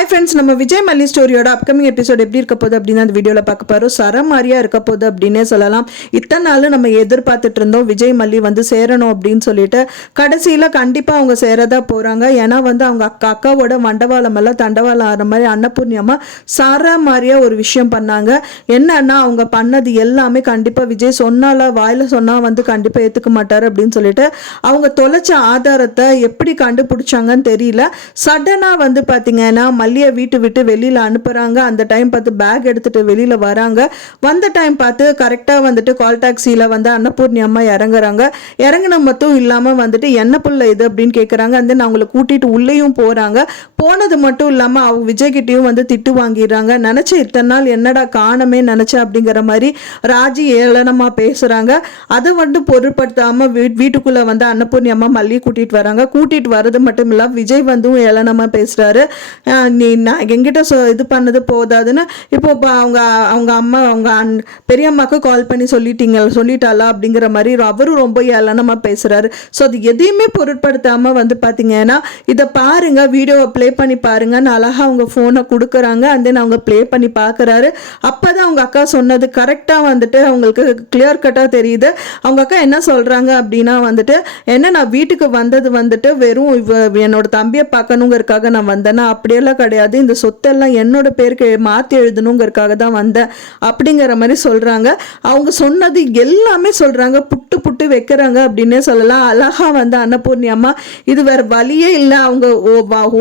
Hi friends, நம்ம விஜய் மல்லி ஸ்டோரியோட upcoming episode எப்படி இருக்க போகுது அப்படின்னு அந்த வீடியோவில் பார்க்க போகிறோம். சரமாரியா இருக்க போகுது அப்படின்னே சொல்லலாம். இத்தனை நாள் நம்ம எதிர்பார்த்துட்டு இருந்தோம் விஜய் மல்லி வந்து சேரணும் அப்படின்னு சொல்லிட்டு. கடைசியில் கண்டிப்பாக அவங்க சேரதான் போகிறாங்க. ஏன்னா வந்து அவங்க அக்காவோட மண்டவாளம் எல்லாம் தண்டவாளம் ஆகிற மாதிரி அன்னபூர்ணியம்மா சரமாரியா ஒரு விஷயம் பண்ணாங்க. என்னன்னா அவங்க பண்ணது எல்லாமே கண்டிப்பாக விஜய் சொன்னால வாயில சொன்னால் வந்து கண்டிப்பாக ஏற்றுக்க மாட்டார் அப்படின்னு சொல்லிட்டு அவங்க தொலைச்ச ஆதாரத்தை எப்படி கண்டுபிடிச்சாங்கன்னு தெரியல. சடனாக வந்து பார்த்தீங்கன்னா மல்லியை வீட்டு விட்டு வெளியில் அனுப்புகிறாங்க. அந்த டைம் பார்த்து பேக் எடுத்துகிட்டு வெளியில் வராங்க. வந்த டைம் பார்த்து கரெக்டாக வந்துட்டு கால் டாக்ஸியில் வந்து அன்னபூர்ணி அம்மா இறங்குறாங்க. இறங்கின மட்டும் இல்லாமல் வந்துட்டு என்ன புள்ள இது அப்படின்னு கேட்குறாங்க. அந்த அவங்கள கூட்டிகிட்டு உள்ளேயும் போகிறாங்க. போனது மட்டும் இல்லாமல் அவங்க விஜய்கிட்டையும் வந்து திட்டு வாங்கிடுறாங்க. நினச்ச இத்தனை நாள் என்னடா காணமே நினச்சேன் அப்படிங்கிற மாதிரி ராஜி ஏளனமாக பேசுகிறாங்க. அதை வந்து பொருட்படுத்தாமல் வீட்டுக்குள்ளே வந்து அன்னபூர்ணி அம்மா மல்லியை கூட்டிகிட்டு வராங்க. கூட்டிகிட்டு வர்றது மட்டும் இல்லாமல் விஜய் வந்து ஏளனமாக பேசுகிறாரு. நீ நான் எங்கிட்ட இது பண்ணது போதாதுன்னு இப்போ அவங்க அம்மா அவங்க பெரியம்மாவுக்கு கால் பண்ணி சொல்லிட்டாளா அப்படிங்கிற மாதிரி அவரும் ரொம்ப ஏளனமாக பேசுகிறாரு. ஸோ அது எதையுமே பொருட்படுத்தாமல் வந்து பார்த்தீங்கன்னா இதை பாருங்க, வீடியோவை ப்ளே பண்ணி பாருங்கன்னு அழகாக அவங்க ஃபோனை கொடுக்குறாங்க. அண்ட் தென் அவங்க ப்ளே பண்ணி பார்க்குறாரு. அப்போ தான் அவங்க அக்கா சொன்னது கரெக்டாக வந்துட்டு அவங்களுக்கு கிளியர் கட்டாக தெரியுது. அவங்க அக்கா என்ன சொல்கிறாங்க அப்படின்னா வந்துட்டு என்ன நான் வீட்டுக்கு வந்தது வந்துட்டு வெறும் என்னோட தம்பியை பார்க்கணுங்கிறதுக்காக நான் வந்தேன்னா அப்படியெல்லாம் கிடையாது. இந்த சொத்தெல்லாம் என்னோட பேருக்கு மாற்றி எழுதணுங்கிறதுக்காக தான் வந்தேன் அப்படிங்கிற மாதிரி சொல்கிறாங்க. அவங்க சொன்னது எல்லாமே சொல்கிறாங்க, புட்டு புட்டு வைக்கிறாங்க அப்படின்னே சொல்லலாம். அழகா வந்து அன்னபூர்ணி அம்மா இது வேற வழியே இல்லை, அவங்க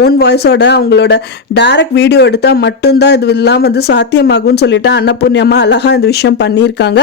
ஓன் வாய்ஸோட அவங்களோட டைரக்ட் வீடியோ எடுத்தால் மட்டும்தான் இது எல்லாம் வந்து சாத்தியமாகும்னு சொல்லிட்டு அன்னபூர்ணி அம்மா அழகா இந்த விஷயம் பண்ணியிருக்காங்க.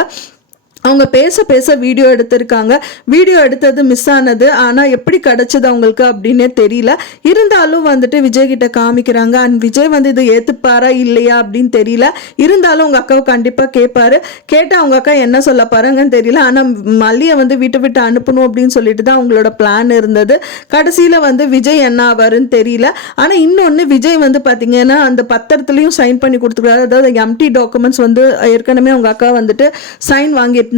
அவங்க பேச வீடியோ எடுத்திருக்காங்க. வீடியோ எடுத்தது மிஸ் ஆனது, ஆனால் எப்படி கிடச்சது அவங்களுக்கு அப்படின்னே தெரியல. இருந்தாலும் வந்துட்டு விஜய் கிட்ட காமிக்கிறாங்க. அண்ட் விஜய் வந்து இது ஏற்றுப்பாரா இல்லையா அப்படின்னு தெரியல. இருந்தாலும் அவங்க அக்காவை கண்டிப்பாக கேட்பாரு. கேட்டால் அவங்க அக்கா என்ன சொல்ல போகிறாங்கன்னு தெரியல. ஆனால் மல்லியை வந்து வீட்டை விட்டு அனுப்பணும் அப்படின்னு சொல்லிட்டு தான் அவங்களோட பிளான் இருந்தது. கடைசியில் வந்து விஜய் என்ன ஆவாருன்னு தெரியல. ஆனால் இன்னொன்று விஜய் வந்து பார்த்தீங்கன்னா அந்த பத்திரத்துலையும் சைன் பண்ணி கொடுத்துருக்காரு. அதாவது எம்டி டாக்குமெண்ட்ஸ் வந்து ஏற்கனவே அவங்க அக்கா வந்துட்டு சைன் வாங்கிட்டு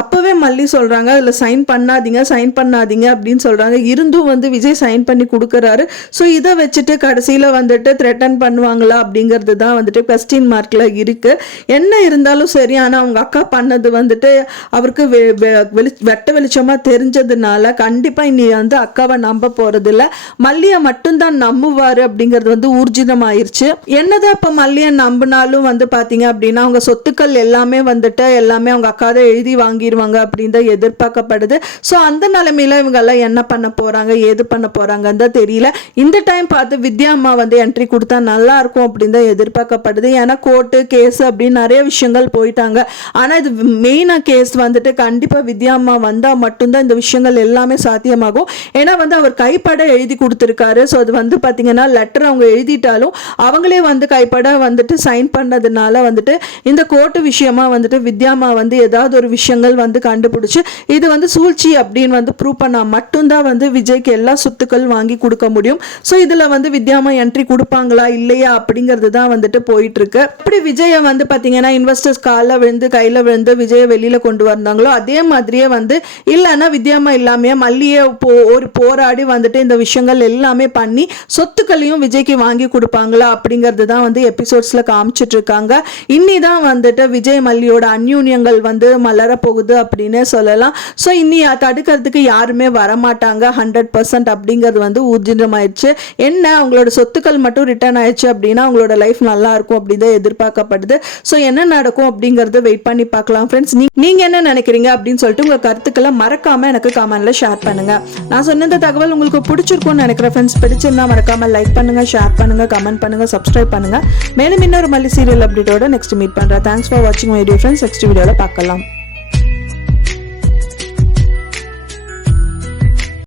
அப்பவே மல்லி சொல்றாங்க அதுல சைன் பண்ணாதீங்க அப்படின்னு சொல்றாங்க. இருந்தும் வந்து விஜய் சைன் பண்ணி கொடுக்கறாரு. ஸோ இதை வச்சுட்டு கடைசியில வந்துட்டு த்ரெட்டன் பண்ணுவாங்களா அப்படிங்கிறது தான் வந்துட்டு கொஸ்டின் மார்க்ல இருக்கு. என்ன இருந்தாலும் சரி, ஆனா அவங்க அக்கா பண்ணது வந்துட்டு அவருக்கு வெட்ட வெளிச்சமா தெரிஞ்சதுனால கண்டிப்பா இனி வந்து அக்காவை நம்ப போறது இல்லை, மல்லியை மட்டும்தான் நம்புவாரு அப்படிங்கிறது வந்து ஊர்ஜிதமாயிருச்சு. என்னதான் இப்ப மல்லியை நம்பினாலும் வந்து பாத்தீங்க அப்படின்னா அவங்க சொத்துக்கள் எல்லாமே வந்துட்டு எல்லாமே அவங்க அக்கா எழுதி வாங்கிடுவாங்க அப்படின்னு தான் எதிர்பார்க்கப்படுது. ஸோ அந்த நிலைமையில இவங்க எல்லாம் என்ன பண்ண போறாங்க ஏது பண்ண போறாங்கன்னு தான் தெரியல. இந்த டைம் பார்த்து வித்யா அம்மா வந்து என்ட்ரி கொடுத்தா நல்லா இருக்கும் அப்படின்னு தான் எதிர்பார்க்கப்படுது. ஏன்னா கோர்ட்டு கேஸ் அப்படின்னு நிறைய விஷயங்கள் போயிட்டாங்க. ஆனால் இது மெயினா கேஸ் வந்துட்டு கண்டிப்பா வித்யா அம்மா வந்தா மட்டும்தான் இந்த விஷயங்கள் எல்லாமே சாத்தியமாகும். ஏன்னா வந்து அவர் கைப்பட எழுதி கொடுத்துருக்காரு. ஸோ அது வந்து பார்த்தீங்கன்னா லெட்டர் அவங்க எழுதிட்டாலும் அவங்களே வந்து கைப்பட வந்துட்டு சைன் பண்ணதுனால வந்துட்டு இந்த கோர்ட்டு விஷயமா வந்துட்டு வித்யா அம்மா வந்து ஏதாவது ஒரு விஷயங்கள் வந்து கண்டுபிடிச்சு இது வந்து சூழ்ச்சி அப்படின்னு வந்து ப்ரூவ் பண்ணா மட்டும்தான் வந்து விஜய்க்கு எல்லா சொத்துக்கள் வாங்கி கொடுக்க முடியும். ஸோ இதுல வந்து வித்யாமா என்ட்ரி கொடுப்பாங்களா இல்லையா அப்படிங்கிறது தான் வந்துட்டு போயிட்டு இருக்கு. அப்படி விஜயை வந்து பாத்தீங்கன்னா இன்வெஸ்டர்ஸ் காலில் விழுந்து கையில விழுந்து விஜயை வெளியில கொண்டு வந்தாங்களோ அதே மாதிரியே வந்து இல்லைன்னா வித்யாமா இல்லாமையே மல்லியை ஒரு போராடி வந்துட்டு இந்த விஷயங்கள் எல்லாமே பண்ணி சொத்துக்களையும் விஜய்க்கு வாங்கி கொடுப்பாங்களா அப்படிங்கிறது தான் வந்து எபிசோட்ஸ்ல காமிச்சிட்டு இருக்காங்க. இன்னிதான் வந்துட்டு விஜய் மல்லியோட அந்யூன்யங்கள் வந்து மலர போகுது அப்படின்னு சொல்லலாம். ஸோ இனி தடுக்கிறதுக்கு யாருமே வரமாட்டாங்க 100% அப்படிங்கிறது வந்து ஊர்ஜிதமாயிடுச்சு. என்ன அவங்களோட சொத்துக்கள் மட்டும் ரிட்டர்ன் ஆயிடுச்சு அப்படின்னா அவங்களோட லைஃப் நல்லா இருக்கும் அப்படின்னு எதிர்பார்க்கப்படுது. ஸோ என்ன நடக்கும் அப்படிங்கறது வெயிட் பண்ணி பார்க்கலாம். ஃப்ரெண்ட்ஸ், நீங்க என்ன நினைக்கிறீங்க அப்படின்னு சொல்லிட்டு உங்க கருத்துக்களை மறக்காம எனக்கு கமெண்ட்ல ஷேர் பண்ணுங்க. நான் சொன்ன இந்த தகவல் உங்களுக்கு பிடிச்சிருக்கும்னு நினைக்கிறேன். ஃப்ரெண்ட்ஸ், பிடிச்சிருந்தா மறக்காம லைக் பண்ணுங்க, ஷேர் பண்ணுங்க, கமெண்ட் பண்ணுங்க, சப்ஸ்கிரைப் பண்ணுங்க. மேலும் இன்னொரு மல்லி சீரியல் அப்டேட்டோட நெக்ஸ்ட் மீட் பண்றேன். தேங்க்ஸ் ஃபார் வாட்சிங் மை வீடியோ ஃப்ரெண்ட்ஸ். நெக்ஸ்ட் வீடியோல பார்க்கலாம்.